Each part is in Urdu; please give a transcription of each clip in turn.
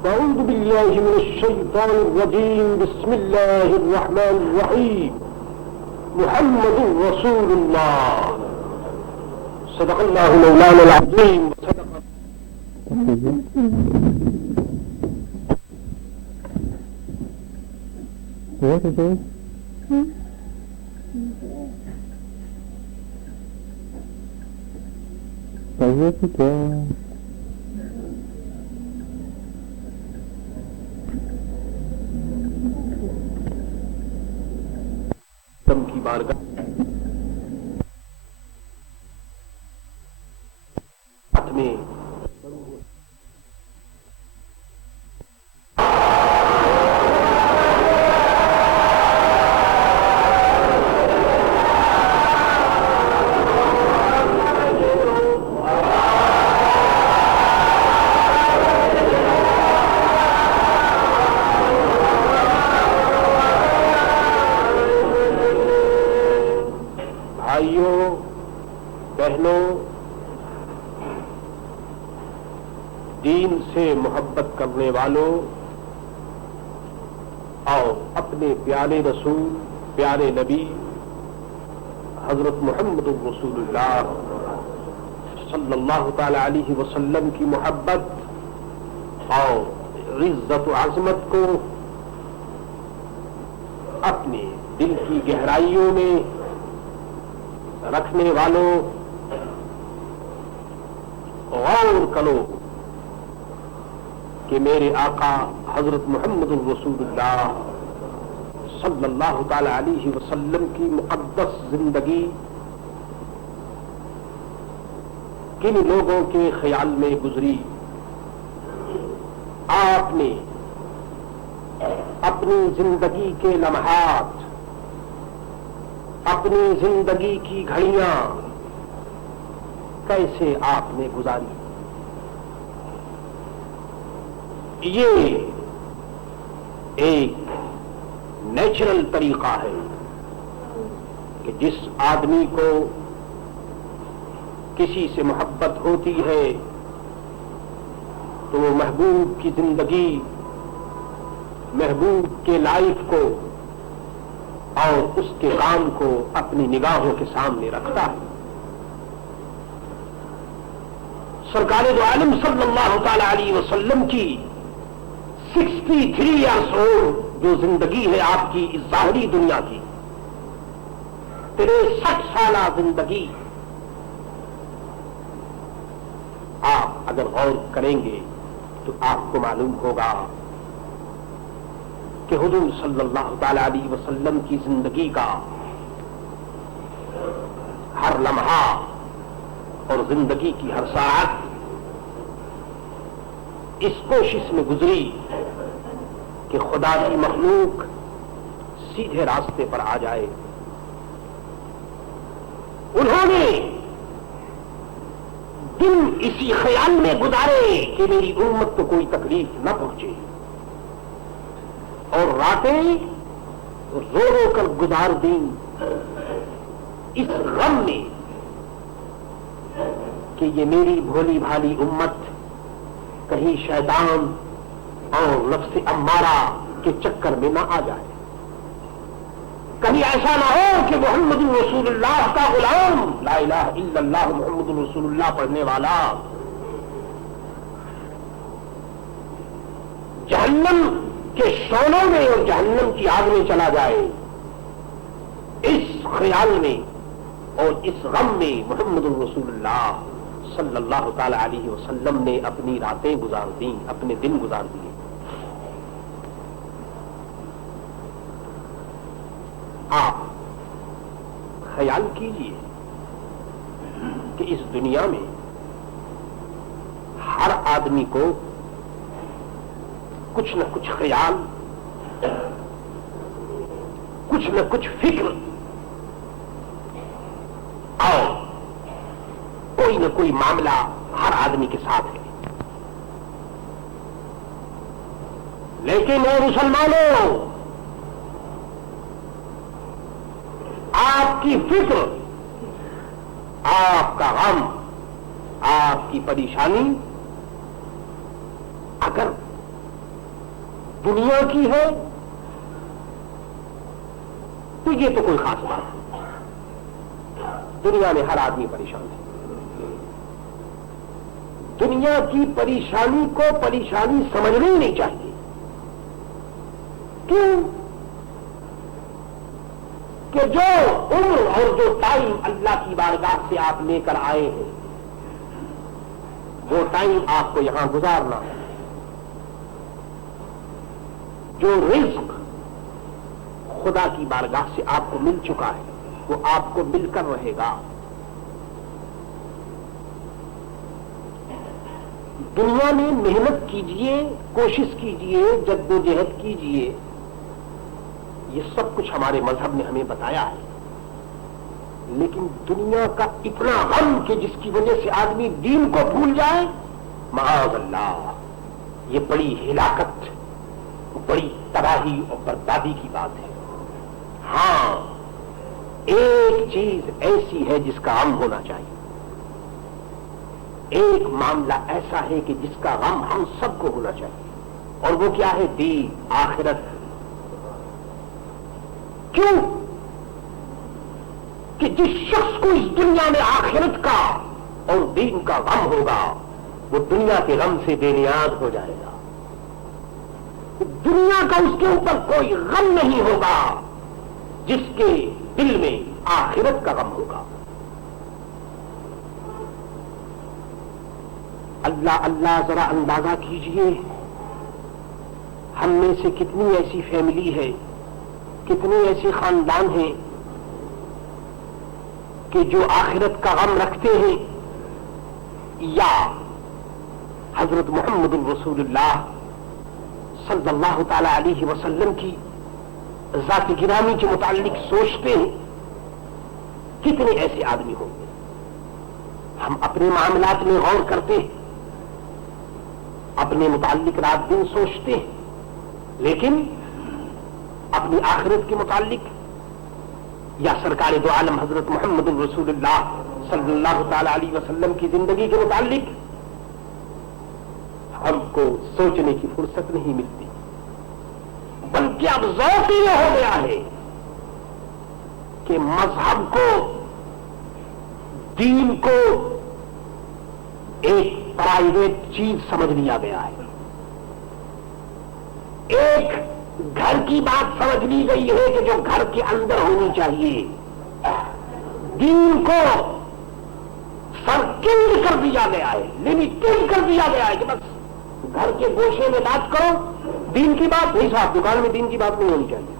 أعوذ بالله من الشيطان الرجيم بسم الله الرحمن الرحيم محمد رسول الله صدق الله مولانا العظيم صدق کی بارگاہ میں دین سے محبت کرنے والوں اور اپنے پیارے رسول پیارے نبی حضرت محمد رسول اللہ صلی اللہ تعالی علیہ وسلم کی محبت اور عزت و عظمت کو اپنے دل کی گہرائیوں میں رکھنے والوں غور کرو کہ میرے آقا حضرت محمد الرسول اللہ صلی اللہ تعالی علیہ وسلم کی مقدس زندگی کن لوگوں کے خیال میں گزری. آپ نے اپنی زندگی کے لمحات اپنی زندگی کی گھڑیاں کیسے آپ نے گزاری؟ یہ ایک نیچرل طریقہ ہے کہ جس آدمی کو کسی سے محبت ہوتی ہے تو وہ محبوب کی زندگی محبوب کے لائف کو اور اس کے کام کو اپنی نگاہوں کے سامنے رکھتا ہے. سرکار دو عالم صلی اللہ تعالی علیہ وسلم کی 63 ایئرس اولڈ جو زندگی ہے آپ کی اس ظاہری دنیا کی 63 سالہ زندگی، آپ اگر غور کریں گے تو آپ کو معلوم ہوگا کہ حضور صلی اللہ تعالی علیہ وسلم کی زندگی کا ہر لمحہ اور زندگی کی ہر ساعت اس کوشش میں گزری کہ خدا کی مخلوق سیدھے راستے پر آ جائے. انہوں نے دن اسی خیال میں گزارے کہ میری امت کو کوئی تکلیف نہ پہنچے، اور راتیں رو رو کر گزار دیں اس غم میں کہ یہ میری بھولی بھالی امت کہیں شیطان اور نفس امارہ کے چکر میں نہ آ جائے، کہیں ایسا نہ ہو کہ محمد رسول اللہ کا غلام لا الہ الا اللہ محمد رسول اللہ پڑھنے والا جہنم کے شعلوں میں اور جہنم کی آگ میں چلا جائے. اس خیال میں اور اس غم میں محمد رسول اللہ صلی اللہ تعالی علیہ وسلم نے اپنی راتیں گزار دیں، اپنے دن گزار دیے. آپ خیال کیجئے کہ اس دنیا میں ہر آدمی کو کچھ نہ کچھ خیال، کچھ نہ کچھ فکر اور کوئی نہ کوئی معاملہ ہر آدمی کے ساتھ ہے. لیکن اے مسلمانوں، آپ کی فکر، آپ کا غم، آپ کی پریشانی اگر دنیا کی ہے تو یہ تو کوئی خاص بات نہیں. دنیا میں ہر آدمی پریشان ہے. دنیا کی پریشانی کو پریشانی سمجھنا ہی نہیں چاہیے. کیوں؟ کہ جو عمر اور جو ٹائم اللہ کی بارگاہ سے آپ لے کر آئے ہیں وہ ٹائم آپ کو یہاں گزارنا ہے. جو رزق خدا کی بارگاہ سے آپ کو مل چکا ہے وہ آپ کو مل کر رہے گا. دنیا میں محنت کیجئے، کوشش کیجئے، جد و جہد کیجئے، یہ سب کچھ ہمارے مذہب نے ہمیں بتایا ہے. لیکن دنیا کا اتنا غم کہ جس کی وجہ سے آدمی دین کو بھول جائے، معاذ اللہ، یہ بڑی ہلاکت، بڑی تباہی اور بربادی کی بات ہے. ہاں، ایک چیز ایسی ہے جس کا غم ہونا چاہیے. ایک معاملہ ایسا ہے کہ جس کا غم ہم سب کو ہونا چاہیے، اور وہ کیا ہے؟ دین، آخرت. کیوں؟ کہ جس شخص کو اس دنیا میں آخرت کا اور دین کا غم ہوگا وہ دنیا کے غم سے بے نیاز ہو جائے گا. دنیا کا اس کے اوپر کوئی غم نہیں ہوگا جس کے دل میں آخرت کا غم ہوگا. اللہ اللہ، ذرا اندازہ کیجئے ہم میں سے کتنی ایسی فیملی ہے، کتنے ایسے خاندان ہیں کہ جو آخرت کا غم رکھتے ہیں یا حضرت محمد الرسول اللہ صلی اللہ تعالی علیہ وسلم کی ذات گرامی کے متعلق سوچتے ہیں. کتنے ایسے آدمی ہوں گے. ہم اپنے معاملات میں غور کرتے ہیں، اپنے متعلق رات دن سوچتے ہیں، لیکن اپنی آخرت کے متعلق یا سرکار دو عالم حضرت محمد الرسول اللہ صلی اللہ تعالی علیہ وسلم کی زندگی کے متعلق ہم کو سوچنے کی فرصت نہیں ملتی. بلکہ اب ذوق یہ ہو گیا ہے کہ مذہب کو، دین کو ایک پرائیویٹ چیز سمجھ لیا گیا ہے. ایک گھر کی بات سمجھ لی گئی ہے کہ جو گھر کے اندر ہونی چاہیے. دین کو سرکل کر دیا گیا ہے، لمیٹڈ کر دیا گیا ہے کہ بس گھر کے گوشے میں بات کرو. دین کی بات نہیں صاحب، دکان میں دین کی بات نہیں ہونی چاہیے.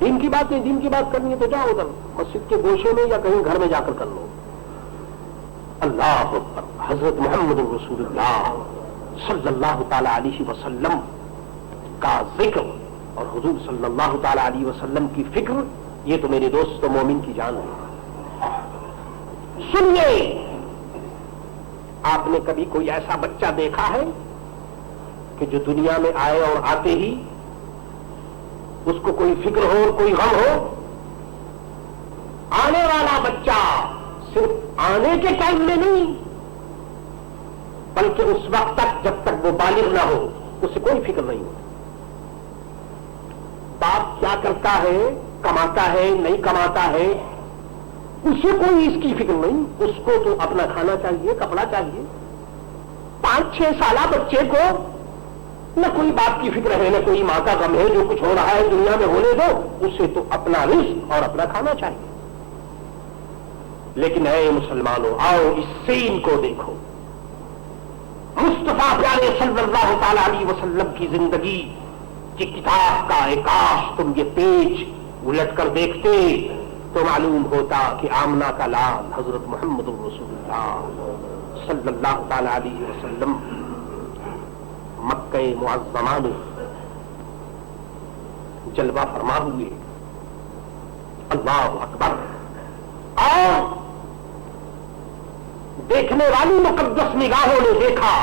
دین کی بات نہیں، دین کی بات کرنی ہے تو جاؤ ادھر مسجد کے گوشے میں یا کہیں گھر میں جا کر کر لو. اللہ اکبر. حضرت محمد رسول اللہ صلی اللہ تعالی علیہ وسلم کا ذکر اور حضور صلی اللہ تعالی علیہ وسلم کی فکر، یہ تو میرے دوست و مومن کی جان ہے. سنیے، آپ نے کبھی کوئی ایسا بچہ دیکھا ہے کہ جو دنیا میں آئے اور آتے ہی اس کو کوئی فکر ہو اور کوئی غم ہو؟ آنے والا بچہ صرف آنے کے ٹائم میں نہیں بلکہ اس وقت تک جب تک وہ بالغ نہ ہو اسے کوئی فکر نہیں ہو. باپ کیا کرتا ہے، کماتا ہے نہیں کماتا ہے، اسے کوئی اس کی فکر نہیں. اس کو تو اپنا کھانا چاہیے، کپڑا چاہیے. 5-6 سالہ بچے کو نہ کوئی باپ کی فکر ہے، نہ کوئی ماں کا غم ہے. جو کچھ ہو رہا ہے دنیا میں ہونے دو، اسے تو اپنا رزق اور اپنا کھانا چاہیے. لیکن اے مسلمانوں، آؤ اس سین کو دیکھو. مصطفیٰ پیارے صلی اللہ تعالی علیہ وسلم کی زندگی کی کتاب کا کاش تم یہ پیج الٹ کر دیکھتے تو معلوم ہوتا کہ آمنہ کا لال حضرت محمد رسول اللہ صلی اللہ تعالی علیہ وسلم مکہ معظمہ میں جلوہ فرما ہوئے. اللہ اکبر. اور دیکھنے والی مقدس نگاہوں نے دیکھا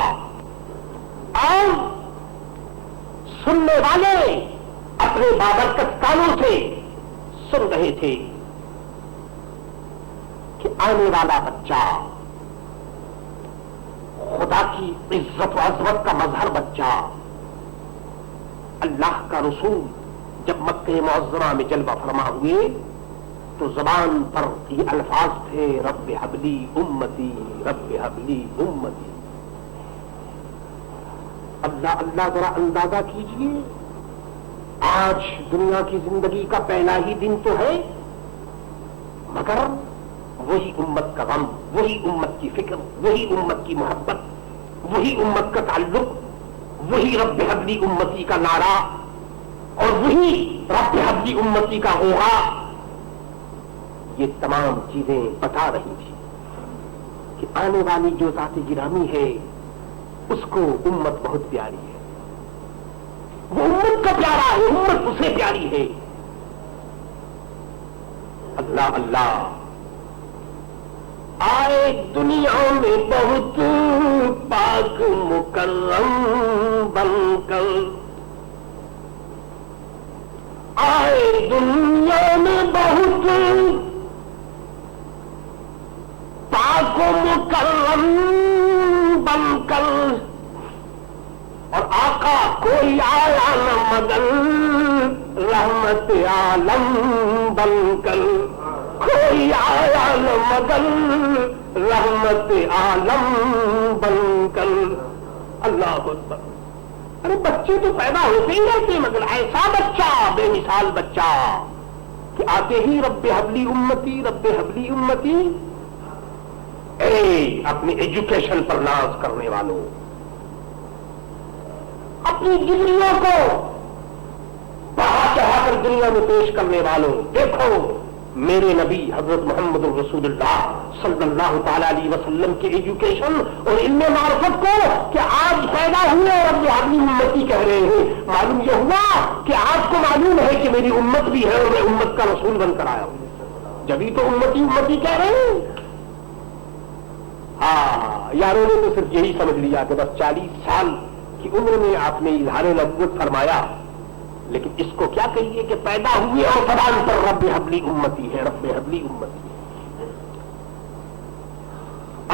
اور سننے والے اپنے بابرکت کانوں سے سن رہے تھے کہ آنے والا بچہ خدا کی عزت و عظمت کا مظہر بچہ، اللہ کا رسول جب مکہ معظمہ میں جلوہ فرما ہوئے تو زبان پر یہ الفاظ تھے، رب حبلی امتی، رب حبلی امتی۔ اللہ اللہ ذرا اندازہ کیجئے، آج دنیا کی زندگی کا پہلا ہی دن تو ہے، مگر وہی امت کا غم، وہی امت کی فکر، وہی امت کی محبت، وہی امت کا تعلق، وہی رب حبلی امتی کا نعرہ اور وہی رب حبلی امتی کا ہوہا، یہ تمام چیزیں بتا رہی تھی کہ آنے والی جو ذات گرامی ہے اس کو امت بہت پیاری ہے، وہ امت کا پیارا ہے، امت اسے پیاری ہے۔ اللہ اللہ، آئے دنیا میں بہت پاک مکرم بن کر، آئے دنیا میں بہت پاک مکرم بن کر، اور آقا کوئی آیا نہ مگر رحمت عالم بن کر، کوئی آیا نہ مگر رحمت عالم بن کر۔ اللہ اکبر، ارے بچے تو پیدا ہوتے ہی رہتے مگر ایسا بچہ، بے مثال بچہ کہ آتے ہی رب حبلی امتی، رب حبلی امتی۔ اے اپنی ایجوکیشن پر ناز کرنے والوں، اپنی ڈگریوں کو بڑھا چڑھا کر دنیا میں پیش کرنے والوں، دیکھو میرے نبی حضرت محمد رسول اللہ صلی اللہ تعالی علیہ وسلم کے ایجوکیشن اور علم معرفت کو کہ آج پیدا ہوئے اور اب حبلی امتی کہہ رہے ہیں، معلوم یہ ہوا کہ آپ کو معلوم ہے کہ میری امت بھی ہے اور میں امت کا رسول بن کر آیا ہوں، جبھی تو امتی امتی کہہ رہے ہیں۔ ہاں یاروں نے تو صرف یہی سمجھ لیا کہ بس 40 سال کی عمر میں آپ نے اظہار نبوت فرمایا، لیکن اس کو کیا کہیے کہ پیدا ہوئے اور زبان پر رب حبلی امتی ہے، رب حبلی امتی ہے۔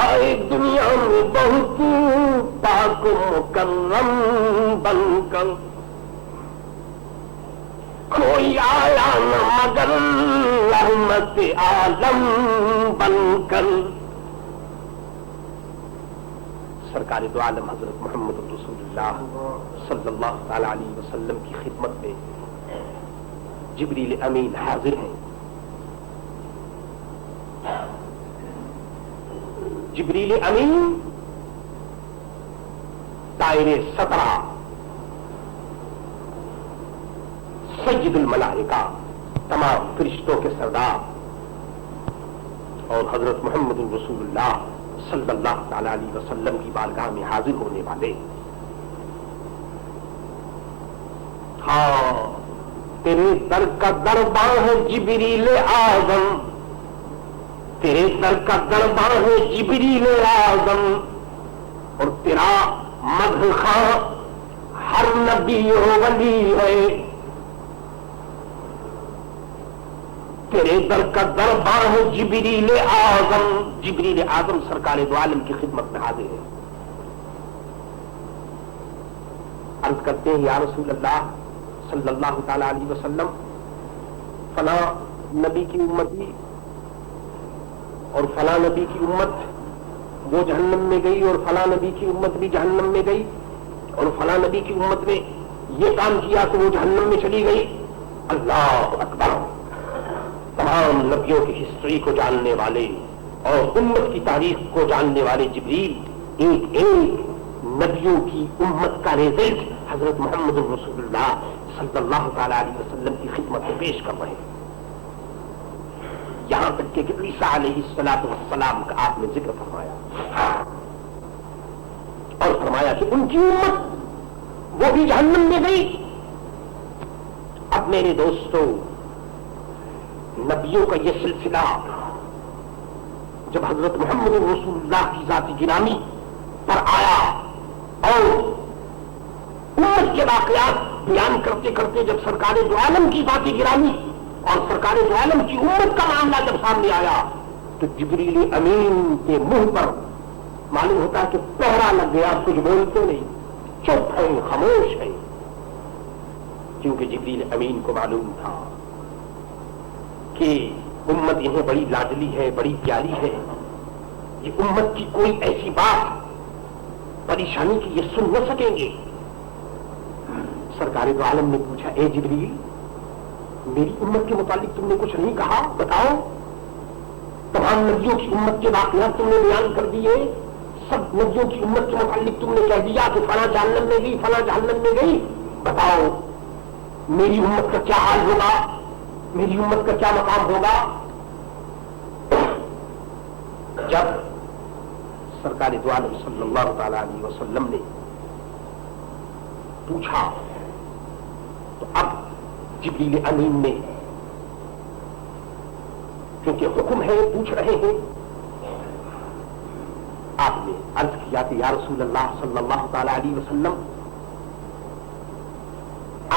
آئے دنیا میں بہت پاک مکرم بن کر، کوئی آیا نہ مگر رحمت عالم بن کر۔ سرکار دو عالم حضرت محمد رسول اللہ صلی اللہ تعالی علیہ وسلم کی خدمت میں جبریل امین حاضر ہیں۔ جبریل امین دائرے 17 سید الملائکہ، تمام فرشتوں کے سردار اور حضرت محمد رسول اللہ صلی اللہ تعالی علیہ وسلم کی بارگاہ میں حاضر ہونے والے۔ ہاں تیرے در کا درباں ہے جبریل اعظم، تیرے در کا درباں ہے جبریل اعظم، اور تیرا مدح خواں ہر نبی و ولی ہے، تیرے در کا درباں ہے جبریل اعظم۔ جبریل اعظم سرکار دو عالم کی خدمت میں حاضر ہے، عرض کرتے ہیں یا رسول اللہ صلی اللہ تعالی علیہ وسلم، فلاں نبی کی امتی اور فلاں نبی کی امت وہ جہنم میں گئی اور فلاں نبی کی امت بھی جہنم میں گئی، اور فلاں نبی کی امت نے یہ کام کیا تو وہ جہنم میں چلی گئی۔ اللہ اکبر، تمام نبیوں کی ہسٹری کو جاننے والے اور امت کی تاریخ کو جاننے والے جبریل ایک ایک نبیوں کی امت کا رزلٹ حضرت محمد رسول اللہ صلی اللہ تعالی علیہ وسلم کی خدمت میں پیش کر رہے ہیں، یہاں تک کہ عیسیٰ علیہ السلام کا آپ نے ذکر فرمایا اور فرمایا کہ ان کی امت وہ بھی جہنم میں گئی۔ اب میرے دوستوں، نبیوں کا یہ سلسلہ جب حضرت محمد رسول اللہ کی ذات گرامی پر آیا اور امت کے واقعات بیان کرتے کرتے جب سرکار دو عالم کی ذات گرامی اور سرکار دو عالم کی امت کا معاملہ جب سامنے آیا تو جبریل امین کے منہ پر معلوم ہوتا ہے کہ پہرا لگ گیا، کچھ بولتے نہیں، چپ ہیں، خاموش ہیں، کیونکہ جبریل امین کو معلوم تھا کہ امت انہیں بڑی لاڈلی ہے، بڑی پیاری ہے، یہ امت کی کوئی ایسی بات پریشانی کی یہ سن نہ سکیں گے۔ سرکار دو عالم نے پوچھا، اے جبریل، میری امت کے متعلق تم نے کچھ نہیں کہا؟ بتاؤ، تمام نبیوں کی امت کے واقعات تم نے بیان کر دیے، سب نبیوں کی امت کے متعلق تم نے کہہ دیا کہ فلاں جہنم میں گئی، فلاں جہنم میں گئی، بتاؤ میری امت کا کیا حال ہوگا، میری امت کا کیا مقام ہوگا؟ جب سرکار دو عالم صلی اللہ تعالی علیہ وسلم نے پوچھا تو اب جبریل امین نے، کیونکہ حکم ہے پوچھ رہے ہیں، آپ نے عرض کیا کہ یا رسول اللہ صلی اللہ تعالی علیہ وسلم،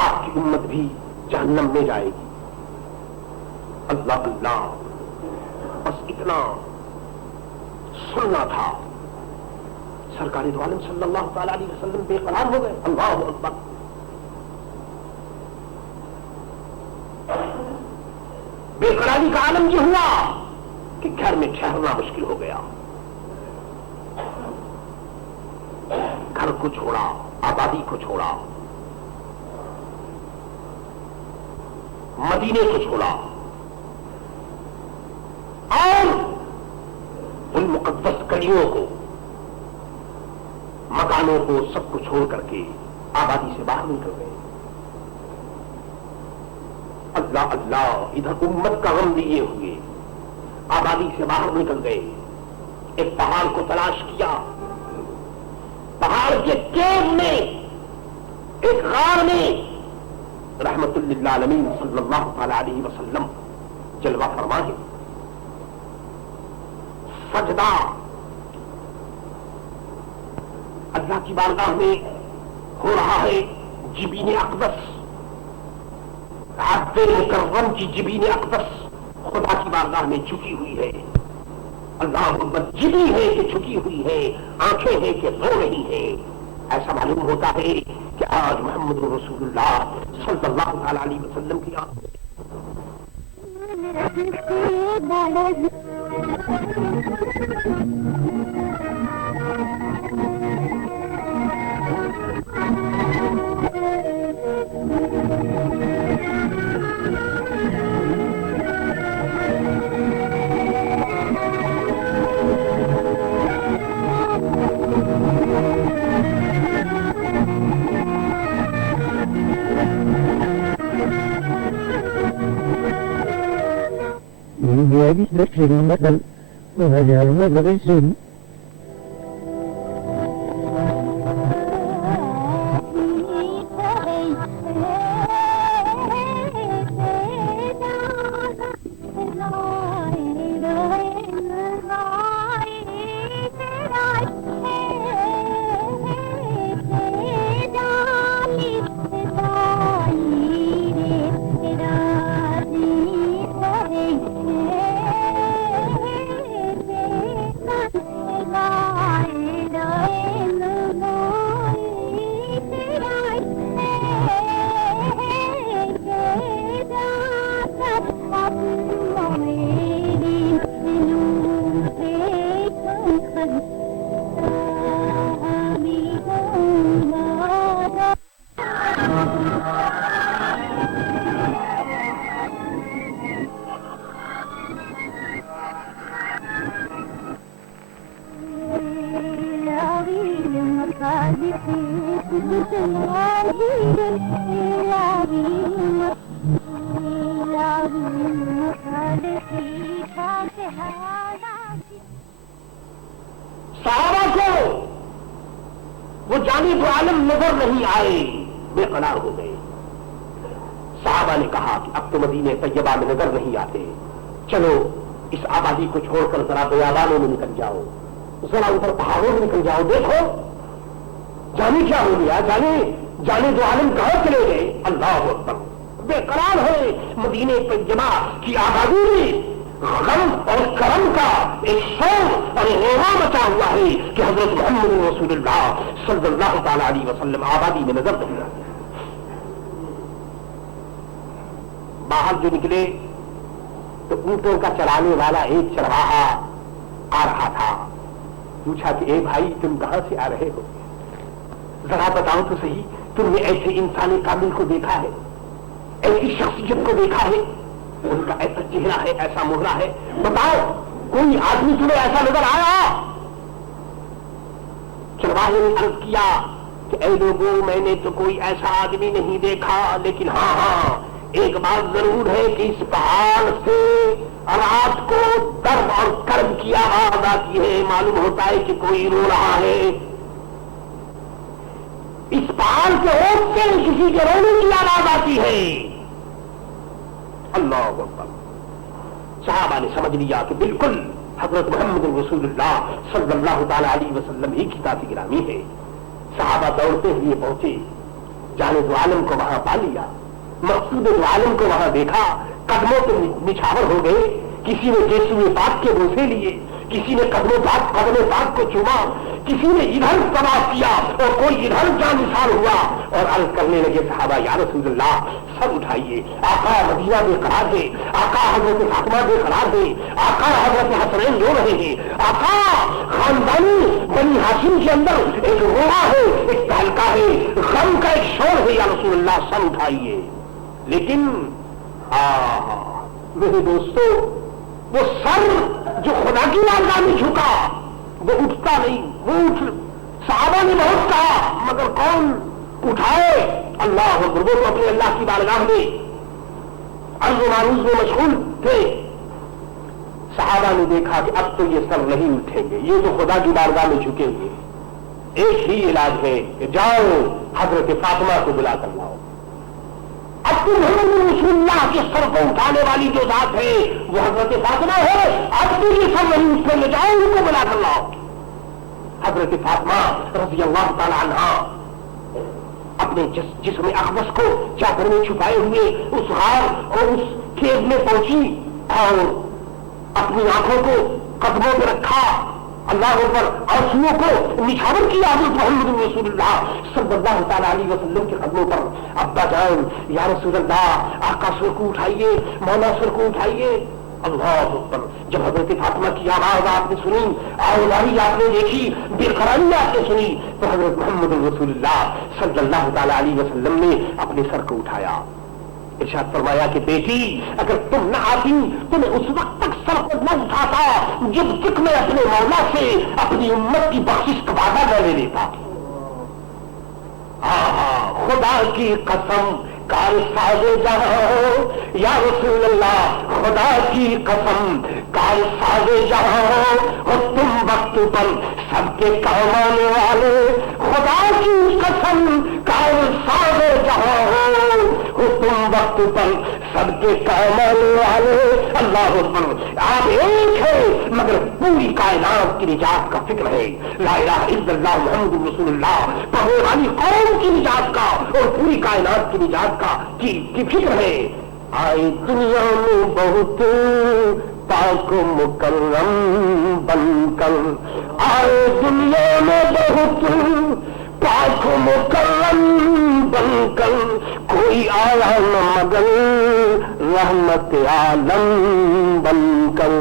آپ کی امت بھی جہنم میں جائے گی۔ اللہ اللہ، بس اتنا سننا تھا۔ سرکار دو عالم صلی اللہ تعالی علیہ وسلم بے قرار ہو گئے۔ اللہ اکبر، بے قراری کا عالم یہ ہوا کہ گھر میں ٹھہرنا مشکل ہو گیا، گھر کو چھوڑا، آبادی کو چھوڑا، مدینے کو چھوڑا، اور ان مقدس گلیوں کو، مکانوں کو، سب کو چھوڑ کر کے آبادی سے باہر نکل گئے۔ اللہ اللہ، ادھر امت کا غم لیے ہوئے آبادی سے باہر نکل گئے، ایک پہاڑ کو تلاش کیا، پہاڑ کے کیب میں، ایک غار میں رحمت للعالمین صلی اللہ تعالی علیہ وسلم جلوہ فرما ہے، سجدہ اللہ کی بارگاہ میں ہو رہا ہے۔ جبین اقدس، عبد مکرم کی جبین اقدس خدا کی بارگاہ میں جھکی ہوئی ہے۔ اللہ اکبر، جبی ہے کہ جھکی ہوئی ہے، آنکھیں ہیں کہ رو رہی ہے۔ ایسا معلوم ہوتا ہے کہ آج محمد رسول اللہ صلی اللہ تعالی علیہ وسلم کی صحابہ کو وہ جانب عالم نظر نہیں آئے، بے قرار ہو گئے۔ صحابہ نے کہا کہ اب تو مدینے طیبہ میں نظر نہیں آتے، چلو اس آبادی کو چھوڑ کر ذرا بیابانوں میں نکل جاؤ، ذرا ادھر پہاڑوں میں نکل جاؤ، دیکھو جانے کیا ہو گیا، جانے دو عالم کہاں چلے گئے۔ اللہ اکبر، بے قرار ہے مدینے طیبہ کی آبادی میں، غم اور کرم کا ایک شور اور غوغا مچا ہوا ہے کہ حضرت محمد رسول اللہ صلی اللہ تعالی علیہ وسلم آبادی میں نظر نہیں آتے. باہر جو نکلے تو اونٹوں کا چرانے والا ایک چرواہا آ رہا تھا. پوچھا کہ اے بھائی تم کہاں سے آ رہے ہو؟ ذرا بتاؤ تو صحیح, تم نے ایسے انسانی کامل کو دیکھا ہے, ایسی شخصیت کو دیکھا ہے, ان کا ایسا چہرہ ہے, ایسا مہرہ ہے, بتاؤ کوئی آدمی تمہیں ایسا نظر آیا؟ چرواہے نے عرض کیا کہ اے لوگوں, میں نے تو کوئی ایسا آدمی نہیں دیکھا, لیکن ہاں ایک بات ضرور ہے کہ اس پہاڑ سے رات کو درد اور کرب کی آواز آتی ہے, معلوم ہوتا ہے کہ کوئی رو رہا ہے. اس پہاڑ کے اوٹ سے کسی کے رونے کی آواز آتی ہے. اللہ اکبر. صحابہ نے سمجھ لیا کہ بالکل حضرت محمد رسول اللہ صلی اللہ تعالی علیہ وسلم ہی کی ذات گرامی ہے. صحابہ دوڑتے ہوئے پہنچے, جانے دو عالم کو وہاں پا لیا, مقصود دو عالم کو وہاں دیکھا, قدموں پہ نچھاور ہو گئے. کسی نے جیسوئے پاک کے بوسے لیے, کسی نے قدم پاک کو چوما, کسی نے ادھر طواف کیا اور کوئی ادھر جانثار ہوا اور عرض کرنے لگے صحابہ یا رسول اللہ سر اٹھائیے, آقا مدینہ بے قرار ہے, آقا حضرت فاطمہ بے قرار ہے, آقا حضرت حسنین رو رہے ہیں, آقا خاندانی بنی ہاشم کے اندر ایک روحا ہے, ایک تہلکہ ہے, غم کا ایک شور ہے, یا رسول اللہ سر اٹھائیے. لیکن میرے دوستو, وہ سر جو خدا کی بارگاہ میں جھکا وہ اٹھتا نہیں. وہ صحابہ نے بہت کہا مگر کون اٹھائے؟ اللہ اکبر. وہ تو اپنے اللہ کی بارگاہ میں عرض و معروض میں مشغول تھے. صحابہ نے دیکھا کہ اب تو یہ سر نہیں اٹھیں گے, یہ تو خدا کی بارگاہ میں جھکے ہوئے. ایک ہی علاج ہے کہ جاؤ حضرت فاطمہ کو بلا کر لاؤ. اب تو محمد رسول اللہ کے سر کو اٹھانے والی جو ذات ہے وہ حضرت فاطمہ ہے. اب تو یہ سر نہیں اٹھنے لے جاؤ, ان کو بلا کر لاؤ. حضرت فاطمہ رضی اللہ تعالی عنہا اپنے جسم اقدس کو چادر میں چھپائے ہوئے اس غار اور اس کھیت میں پہنچی اور اپنی آنکھوں کو قدموں پہ رکھا, اللہ پر آنسوؤں کو نچھاور کیا حضرت محمد رسول اللہ صلی اللہ تعالی علیہ وسلم کے قدموں پر. ابا جان یا رسول اللہ, آقا سر کو اٹھائیے, مولا سر کو اٹھائیے. اللہ اکبر. جب حضرت فاطمہ کی آواز آپ نے سنی, آوازی آپ نے دیکھی, بے قراری آپ نے سنی, تو حضرت محمد رسول اللہ صلی اللہ تعالی علیہ وسلم نے اپنے سر کو اٹھایا. ارشاد فرمایا کہ بیٹی اگر تم نہ آتی تو میں اس وقت تک سر کو نہ اٹھاتا جب تک میں اپنے مولا سے اپنی امت کی بخشش کا وعدہ نہ لے لیتا. خدا کی قسم کار ساز جہاں یا رسول اللہ, خدا کی قسم کار ساز جہاں, اور تم وقت پر سب کے کام آنے والے. خدا کی قسم کار ساز جہاں, تم وقت پر سب کے کام آنے والے. اللہ اکبر. آپ ایک ہے مگر پوری کائنات کی نجات کا فکر ہے. لا الہ الا اللہ محمد رسول اللہ پڑھنے والی قوم کی نجات کا اور پوری کائنات کی نجات کا کی فکر ہے. آئے دنیا میں بہت پاک مکرم بن کر, آئے دنیا میں بہت پاک مکرم بن کر, کوئی آیا نہ مگر رحمت عالم بن کر.